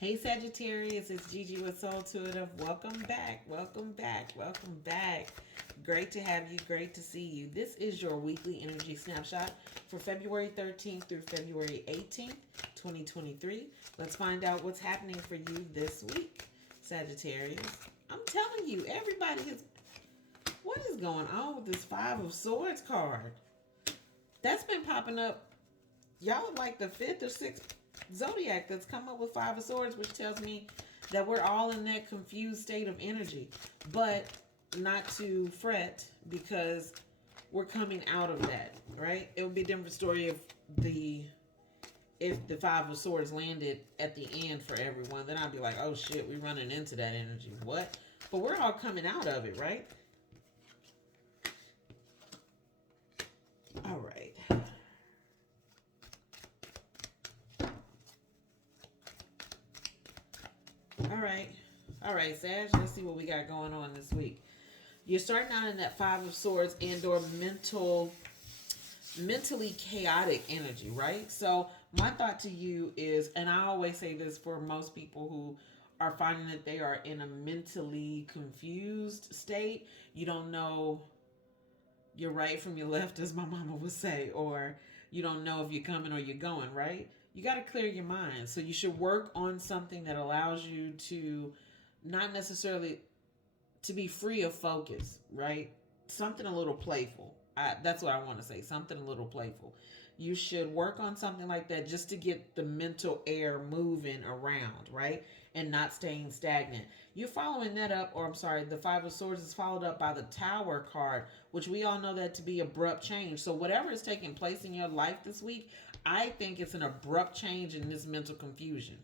Hey Sagittarius, it's Gigi with Soul Intuitive. Welcome back, welcome back, welcome back. Great to have you, great to see you. This is your weekly energy snapshot for February 13th through February 18th, 2023. Let's find out what's happening for you this week, Sagittarius. I'm telling you, everybody is... What is going on with this Five of Swords card? That's been popping up. Y'all are like the fifth or sixth zodiac that's come up with Five of Swords, which tells me that we're all in that confused state of energy. But not to fret, because we're coming out of that, right? It would be a different story if the Five of Swords landed at the end for everyone. Then I'd be like, oh shit, we're running into that energy. What? But we're all coming out of it, right? All right. All right, Sag, let's see what we got going on this week. You're starting out in that Five of Swords and or mentally chaotic energy, right? So my thought to you is, and I always say this for most people who are finding that they are in a mentally confused state, you don't know your right from your left, as my mama would say, or you don't know if you're coming or you're going, right? You got to clear your mind. So you should work on something that allows you to not necessarily to be free of focus, right? Something a little playful. That's what I want to say. Something a little playful. You should work on something like that just to get the mental air moving around, right? And not staying stagnant. You're following that up, or I'm sorry, the Five of Swords is followed up by the Tower card, which we all know that to be abrupt change. So whatever is taking place in your life this week, I think it's an abrupt change in this mental confusion.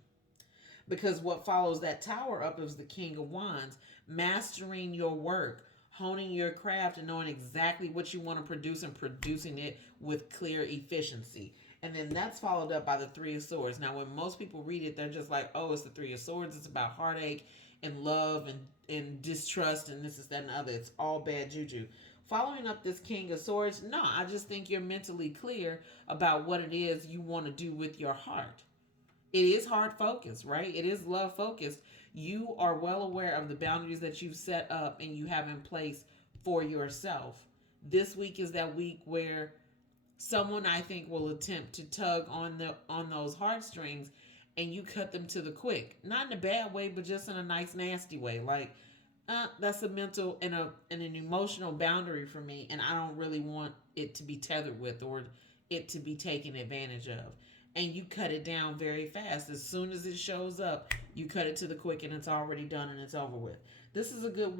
Because what follows that Tower up is the King of Wands, mastering your work, honing your craft, and knowing exactly what you want to produce and producing it with clear efficiency. And then that's followed up by the Three of Swords. Now, when most people read it, they're just like, oh, it's the Three of Swords. It's about heartache and love and distrust and this is that and the other. It's all bad juju. Following up this King of Swords, no, I just think you're mentally clear about what it is you want to do with your heart. It is heart focused, right? It is love focused. You are well aware of the boundaries that you've set up and you have in place for yourself. This week is that week where someone, I think, will attempt to tug on those heartstrings, and you cut them to the quick. Not in a bad way, but just in a nice nasty way. Like, that's a mental and an emotional boundary for me, and I don't really want it to be tethered with or it to be taken advantage of. And you cut it down very fast. As soon as it shows up, you cut it to the quick, and it's already done and it's over with. This is a good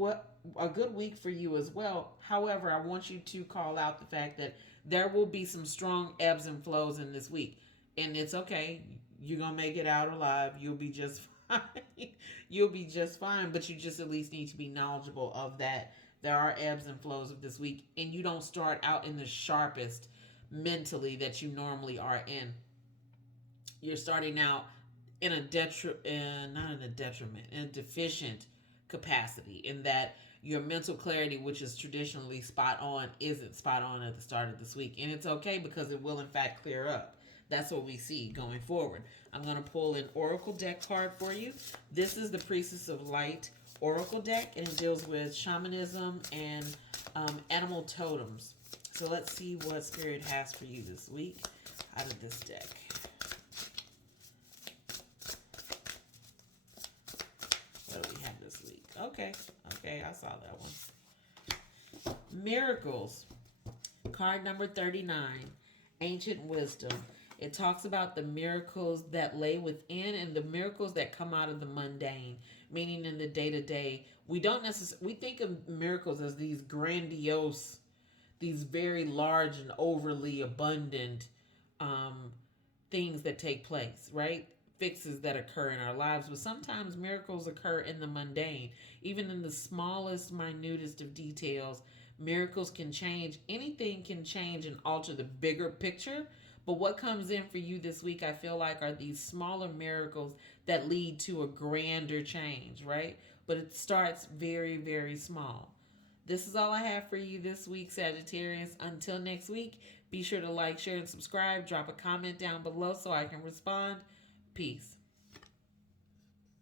week for you as well. However, I want you to call out the fact that there will be some strong ebbs and flows in this week, and it's okay. You're gonna make it out alive. You'll be just fine. You'll be just fine. But you just at least need to be knowledgeable of that. There are ebbs and flows of this week, and you don't start out in the sharpest mentally that you normally are in. You're starting out in a deficient capacity, in that your mental clarity, which is traditionally spot on, isn't spot on at the start of this week. And it's okay, because it will in fact clear up. That's what we see going forward. I'm going to pull an Oracle deck card for you. This is the Priestess of Light Oracle deck, and it deals with shamanism and animal totems. So let's see what Spirit has for you this week out of this deck. What do we have this week? Okay, I saw that one. Miracles. Card number 39. Ancient Wisdom. It talks about the miracles that lay within and the miracles that come out of the mundane, meaning in the day-to-day. We think of miracles as these grandiose, these very large and overly abundant things that take place, right? Fixes that occur in our lives. But sometimes miracles occur in the mundane. Even in the smallest, minutest of details, miracles can change. Anything can change and alter the bigger picture. But what comes in for you this week, I feel like, are these smaller miracles that lead to a grander change, right? But it starts very, very small. This is all I have for you this week, Sagittarius. Until next week, be sure to like, share, and subscribe. Drop a comment down below so I can respond. Peace.